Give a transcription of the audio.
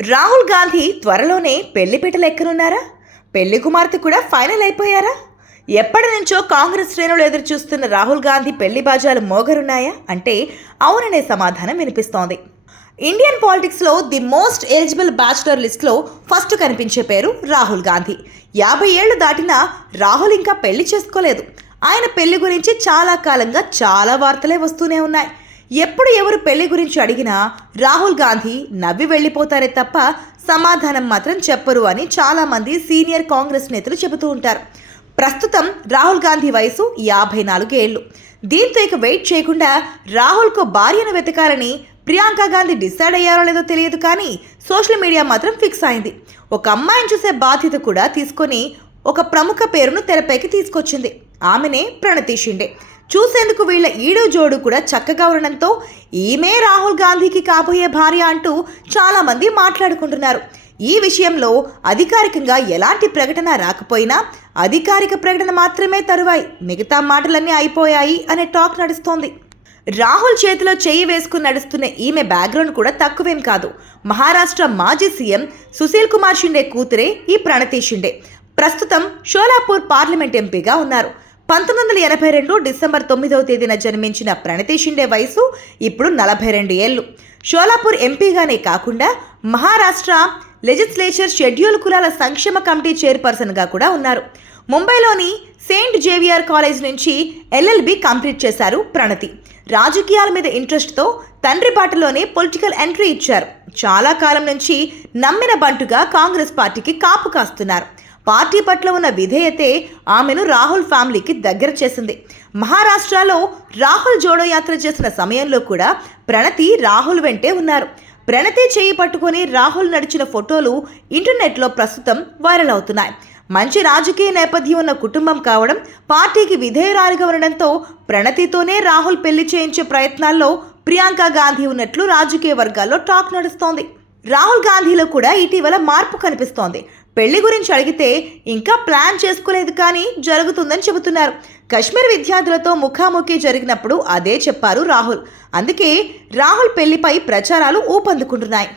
రాహుల్ గాంధీ త్వరలోనే పెళ్ళిపీటలు ఎక్కనున్నారా? పెళ్ళి కుమార్తె కూడా ఫైనల్ అయిపోయారా? ఎప్పటి నుంచో కాంగ్రెస్ శ్రేణులు ఎదురు చూస్తున్న రాహుల్ గాంధీ పెళ్ళి బాజాలు మోగరున్నాయా? అంటే అవుననే సమాధానం వినిపిస్తోంది. ఇండియన్ పాలిటిక్స్లో ది మోస్ట్ ఎలిజిబుల్ బ్యాచులర్ లిస్ట్లో ఫస్ట్ కనిపించే పేరు రాహుల్ గాంధీ. యాభై ఏళ్ళు దాటినా రాహుల్ ఇంకా పెళ్ళి చేసుకోలేదు. ఆయన పెళ్ళి గురించి చాలా కాలంగా చాలా వార్తలే వస్తూనే ఉన్నాయి. ఎప్పుడు ఎవరు పెళ్ళి గురించి అడిగినా రాహుల్ గాంధీ నవ్వి వెళ్ళిపోతారే తప్ప సమాధానం మాత్రం చెప్పరు అని చాలామంది సీనియర్ కాంగ్రెస్ నేతలు చెబుతూ ఉంటారు. ప్రస్తుతం రాహుల్ గాంధీ వయసు యాభై నాలుగేళ్ళు దీంతో ఇక వెయిట్ చేయకుండా రాహుల్కు భార్యను వెతకాలని ప్రియాంక గాంధీ డిసైడ్ అయ్యారో లేదో తెలియదు కానీ సోషల్ మీడియా మాత్రం ఫిక్స్ అయింది. ఒక అమ్మాయిని చూసే బాధ్యత కూడా తీసుకొని ఒక ప్రముఖ పేరును తెరపైకి తీసుకొచ్చింది. ఆమెనే ప్రణతి షిండే. చూసేందుకు వీళ్ళ ఈడు జోడు కూడా చక్కగా ఉండడంతో ఈమె రాహుల్ గాంధీకి కాబోయే భార్య అంటూ చాలామంది మాట్లాడుకుంటున్నారు. ఈ విషయంలో అధికారికంగా ఎలాంటి ప్రకటన రాకపోయినా అధికారిక ప్రకటన మాత్రమే తరువాయి. మిగతా మాటలన్నీ అయిపోయాయి అనే టాక్ నడుస్తోంది. రాహుల్ చేతిలో చేయి వేసుకుని నడుస్తున్న ఈమె బ్యాక్గ్రౌండ్ కూడా తక్కువేం కాదు. మహారాష్ట్ర మాజీ సీఎం సుశీల్ కుమార్ షిండే కూతురే ఈ ప్రణతి షిండే. ప్రస్తుతం షోలాపూర్ పార్లమెంట్ ఎంపీగా ఉన్నారు. పంతొమ్మిది వందల ఎనభై రెండు డిసెంబర్ తొమ్మిదవ తేదీన జన్మించిన ప్రణతి షిండే వయసు ఇప్పుడు నలభై రెండు ఏళ్ళు. షోలాపూర్ ఎంపీగానే కాకుండా మహారాష్ట్ర లెజిస్లేచర్ షెడ్యూల్ కులాల సంక్షేమ కమిటీ చైర్పర్సన్గా కూడా ఉన్నారు. ముంబైలోని సెయింట్ జేవియర్ కాలేజ్ నుంచి ఎల్ఎల్బి కంప్లీట్ చేశారు ప్రణతి. రాజకీయాల మీద ఇంట్రెస్ట్తో తండ్రి బాటలోనే పొలిటికల్ ఎంట్రీ ఇచ్చారు. చాలా కాలం నుంచి నమ్మిన బంటుగా కాంగ్రెస్ పార్టీకి కాపు కాస్తున్నారు. పార్టీ పట్ల ఉన్న విధేయతే ఆమెను రాహుల్ ఫ్యామిలీకి దగ్గర చేసింది. మహారాష్ట్రలో రాహుల్ జోడో యాత్ర చేసిన సమయంలో కూడా ప్రణతి రాహుల్ వెంటే ఉన్నారు. ప్రణతి చేయి పట్టుకొని రాహుల్ నడిచిన ఫోటోలు ఇంటర్నెట్లో ప్రస్తుతం వైరల్ అవుతున్నాయి. మంచి రాజకీయ నేపథ్యం ఉన్న కుటుంబం కావడం పార్టీకి విధేయురాలిగా ఉండడంతో ప్రణతితోనే రాహుల్ పెళ్ళి చేయించే ప్రయత్నాల్లో ప్రియాంక గాంధీ ఉన్నట్లు రాజకీయ వర్గాల్లో టాక్ నడుస్తోంది. రాహుల్ గాంధీలో కూడా ఇటీవల మార్పు కనిపిస్తోంది. పెళ్ళి గురించి అడిగితే ఇంకా ప్లాన్ చేసుకోలేదు కానీ జరుగుతుందని చెబుతున్నారు. కశ్మీర్ విద్యార్థులతో ముఖాముఖి జరిగినప్పుడు అదే చెప్పారు రాహుల్. అందుకే రాహుల్ పెళ్ళిపై ప్రచారాలు ఊపందుకుంటున్నాయి.